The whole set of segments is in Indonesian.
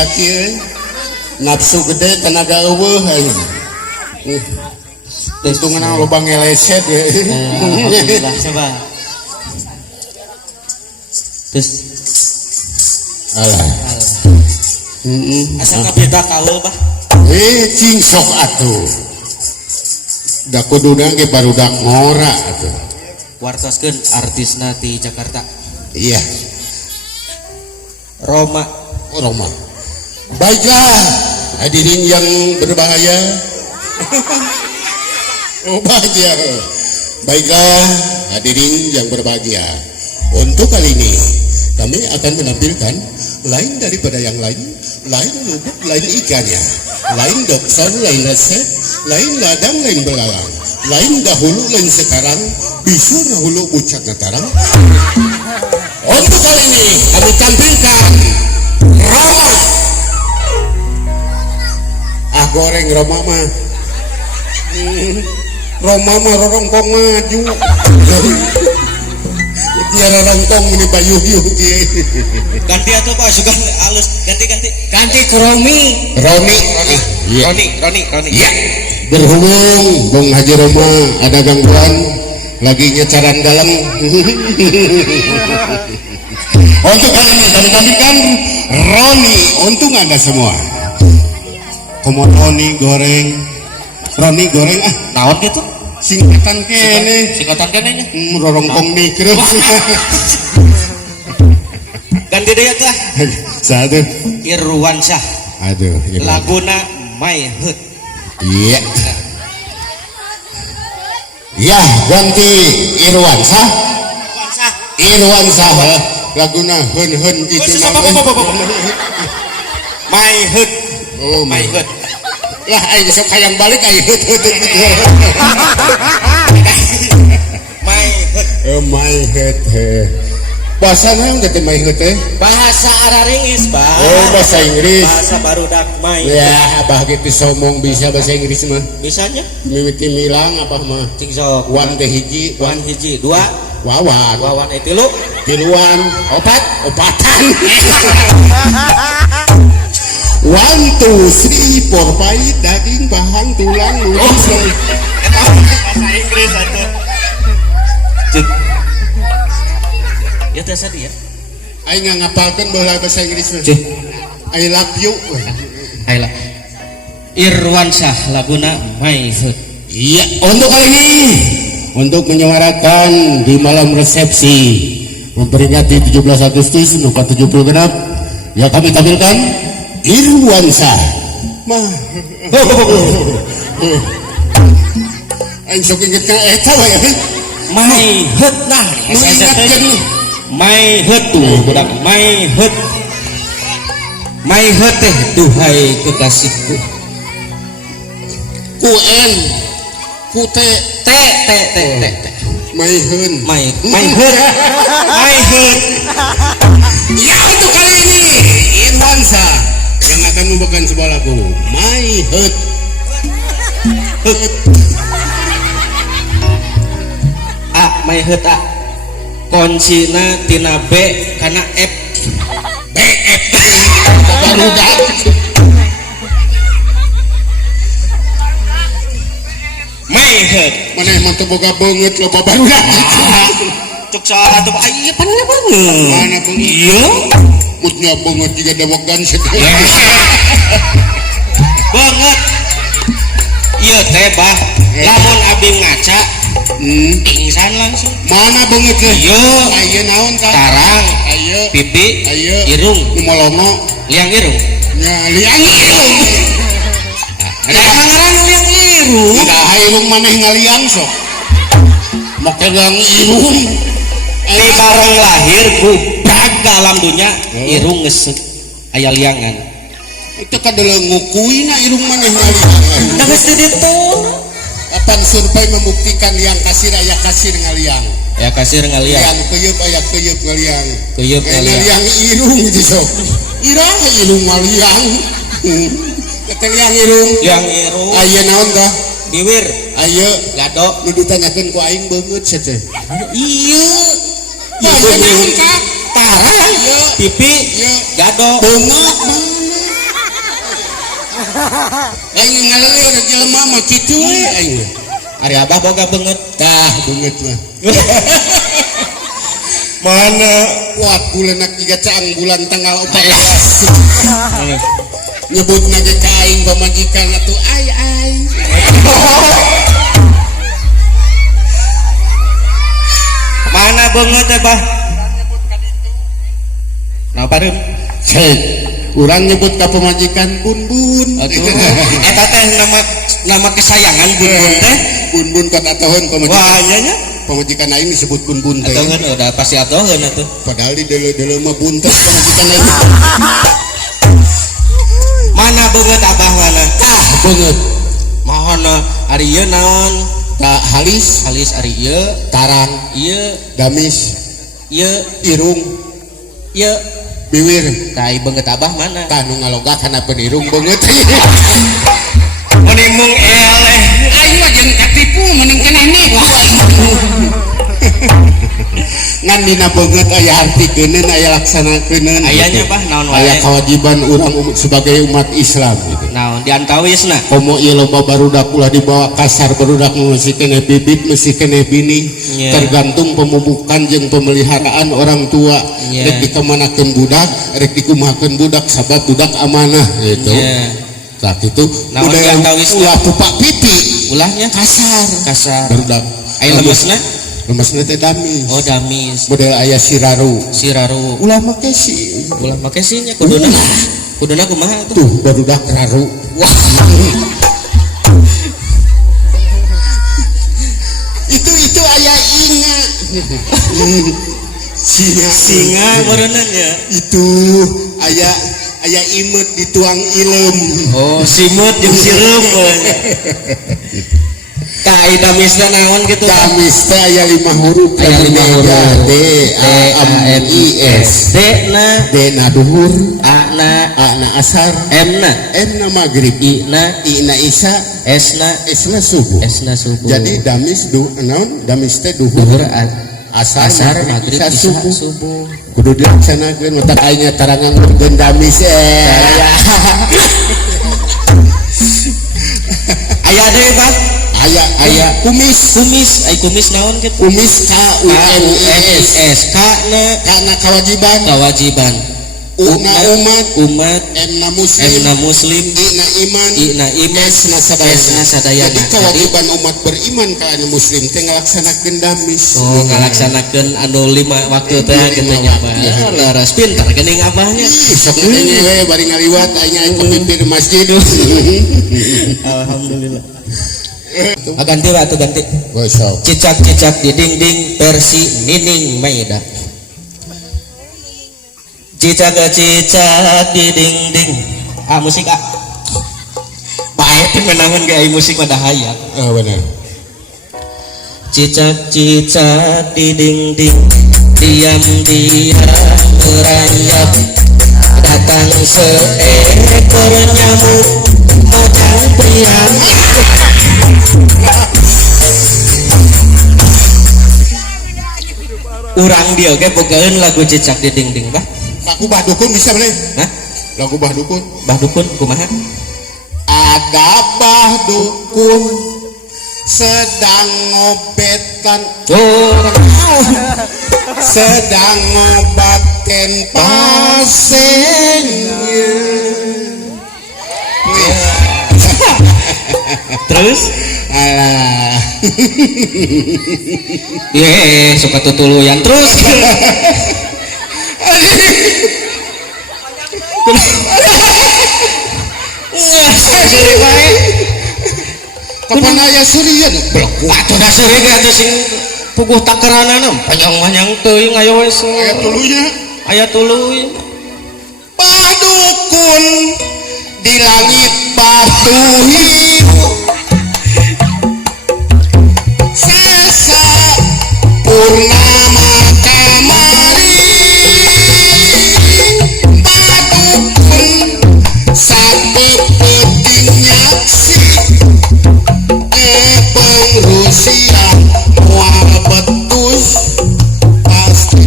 aki nafsu gede tenaga eueuh untungan lobang ngeleset ya. Alhamdulillah coba terus alah asal kabeta kau bah cing sok atuh da kuduna ge barudak ngora atuh wartoskeun artisna di Jakarta. Iya Roma. Baiklah hadirin yang berbahaya. Bahagia. Baiklah hadirin yang berbahagia. Untuk kali ini kami akan menampilkan lain daripada yang lain, lain lubuk, lain ikannya, lain dokter, lain resep, lain ladang, lain belalang, lain dahulu, lain sekarang, bisu dahulu bucak natarang. Untuk kali ini kami tampilkan Roma. Goreng Roma mah. Roma mah rorongkong maju. Biar rorongkong ini bayuh-yuh kieu. Ganti atuh Pak, sugan alus ganti. Ganti ke Roni. Iya. Berhubung Bung Haji Roma ada gangguan lagi nyecaran dalam. Untuk kali ini kami tampilkan Roni untuk Anda semua. Komo Roni goreng Naon gitu? singkatan kene nya. rorongkong mikro. Ganti deui tah. Satu. Irwansyah. Aduh. Laguna My Hood. Iya. Ya ganti Irwansyah. Laguna hun gitu namanya. My Hood. Oh My Hood. Lah aing sok hayang balik aing hut. My Hood. My Hood. Bahasa naon teh My Hood teh? Bahasa Araringis, Pak. Oh, bahasa Inggris. Bahasa barudak My. Ya, abah gitu somong bisa bahasa Inggris mah. Bisanya? Mimiti milang apa mah? Cing sok. Wan teh hiji, Wan hiji, dua. Wawan tilu. Tiluan, opatan. 1, 2, 3, 4, 5 daging bahan tulang luas. Bahasa Inggris atuh. Cik. Ya teh sadi ya. Aing ngapalkeun baheula bahasa Inggris mah. Cik. I love you. Ayolah. Irwansyah Laguna My Hood. Iya, untuk kali ini untuk menyemarakan di malam resepsi memperingati 17 Agustus 70 genap ya kami tampilkan Irwansyah mah aing sok ingetna eta we My Hood nah My Hood tuh budak My Hood teh duhai kekasihku ku N ku T My Hood ya untuk kali ini Irwansyah yang akan membawakan sebuah lagu My Hood. My Hood konsina tina B karena F barudak My Hood mana emang terboga banget lo barudak cuk satu iya panah banget mana banget iya mutnya banget juga dawagan banget iya teh bah lamun abdi ngaca pingsan langsung mana banget ya iya ayo naon kak tarang ayo pipi ayo irung ngomolongo liang irung liang irung ada pangaran liang irung ada irung maneh ngaliang sok mau kegang irung di bareng lahir kubrak dalam dunia irung ngesek aya liangan itu kan dulu ngukuin irung maneh ngaliang tapi itu apan survei membuktikan liang kasir aya kasir ngaliang ya kasir ngaliang liang keyeup aya keyeup ngaliang keyeup ngaliang irung gitu sok irang irung ngaliang kata liang irung aya naon tah biwir ayo gado nu ditanyakeun ku aing beungeut cenah iya aya naon kak tarang pipi gado beungeut Aing ngaleur jelema mah kitu we aing. Ari abah boga beungeut. Tah beungeut mah. Mana Kuat bulan tiga caang bulan tanggal 14. Nyebut nage kain pamajikan atuh ai. mana beungeut teh bah? Nah bareum. Hei, urang nyebut ka pamajikan bun. Atuh. Eta teh nama kesayangan bun teh. Bun kot atoheun pamajikan. Wah nya nya. Pamajikan aing disebut bun teh. Atoheun udah pasti atoheun atuh. Padahal di deuleu mah bun teh pamajikan aing. Mana beungeut abah mana? Tah beungeut. Mohon ari ieu naon? Tah halis Ari ieu, tarang ieu, damis ieu, irung ieu. biwir Tai beungeut abah mana? tah nu ngaloga kana penirung beungeut. Meni mung eleh. Aing mah jeung katipu mending keneh ngan dina beungeut aya artikeun aya laksanakeun Ayanya bah naon wae? aya kewajiban urang sebagai umat Islam gitu. Naon diantawisna? Komo ieu loba barudak ulah dibawa kasar barudak mesti keneh bibit mesti keneh bini Yeah. tergantung pemupukan jeung pemeliharaan orang tua. Yeah. Rek dikemanakeun budak rek dikumahakeun budak sabab budak amanah gitu. Yeah. Saat itu Naon budaya diantawisna? ulah pupak pipi Ulahnya kasar barudak Aya lemesna? lemesna teh damis. Oh damis. Model aya siraru Siraru. ulah make si Ulah make sinya kuduna kumaha tuh? tuh barudak raru. Wah. itu aya inga Singa merenannya. itu aya imut dituang ilem. Oh simut jeung sireum. Kai damisna naon gitu? Damis teh aya 5 huruf. Aya 5 huruf. D A M I S. D na duhur, A na asar, M na maghrib, I na isya, S na subuh. subuh. Jadi damis naon? Damis teh duhur, duhur asar, maghrib isya, isya subuh. subuh. Kudu dilaksanakeun otak aing tarangan ngurkeun damis Aya deui Pak. aya kumis Kumis naon gitu? kumis KUMIS Kana kewajiban U na umat M na muslim I na iman S na sadayana. jadi kewajiban umat beriman kana muslim teh ngalaksanakeun damis. Oh ngalaksanakeun anu 5 waktu teh gitu nya Pak. Laras pintar geuning abahnya. Sok ini we bari ngaliwat aing pemimpin masjid. Alhamdulillah. Ganti waktu ganti. Gosok. Cicak-cicak di dinding versi Nining Maida. Cicak-cicak di dinding. Musik baik teh menawan ge musik pada hayat. Benar. Cicak-cicak di dinding diam-diam merayap. Datang seekor nyamuk mojang priang. Urang dia ge bogaeun lagu cicak di dinding bah. Lagu bah dukun bisa boleh? Hah? Lagu bah dukun. Bah dukun kumaha? Ada bah dukun sedang ngobetan sedang ngobatin pasiennya. Terus Alah. suka tutuluyan terus. Kapan aya surian? Atuh da seureung atuh sing puguh takaranana panjang-panjang teuing aya we Aya tulunya. aya tuluy. Padukun di langit batu hiu sesa purnama kamari padukun sampai petingnya si pengrusia mual betus pasti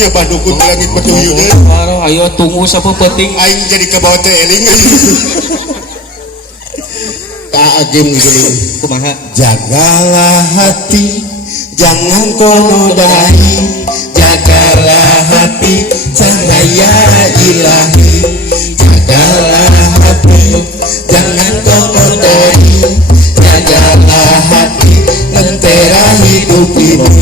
nya Bandung langit petuyu deh ayo tunggu siapa penting aing jadi ke bawah teh eling tak agim geuning kumaha jagalah hati jangan kau nodai jagalah hati cahaya ilahi jagalah hati jangan kau nodai jagalah hati lentera hidup ini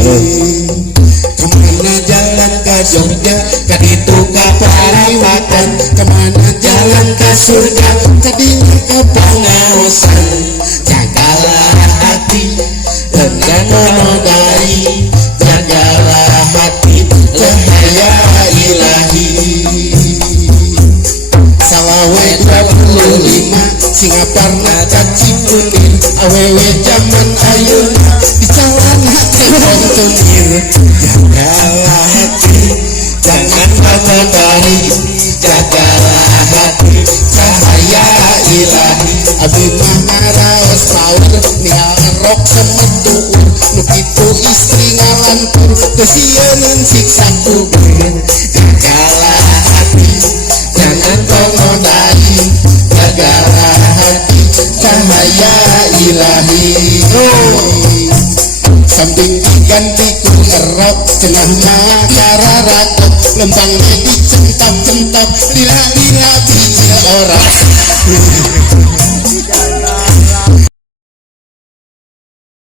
kemana jalan ke Jogja kaditu ka Parawatan kemana jalan ke surga kadinya ke Pangaosan jagalah hati jangan menodai jagalah hati cahaya ilahi Salawe 25 Singaparna caci kunir awewe zaman ayeuna di calana kontunir jagalah hati jangan menodai jagalah hati cahaya ilahi abdi mah ngaraos power nial rok semetuur nu kitu istri ngalantur kesieun siksa kubur jagalah hati jangan kau nodai jagalah hati cahaya ilahi samping diganti ku erok cenah makara rakok lempangnya dicentap-centap lila-lila biji orang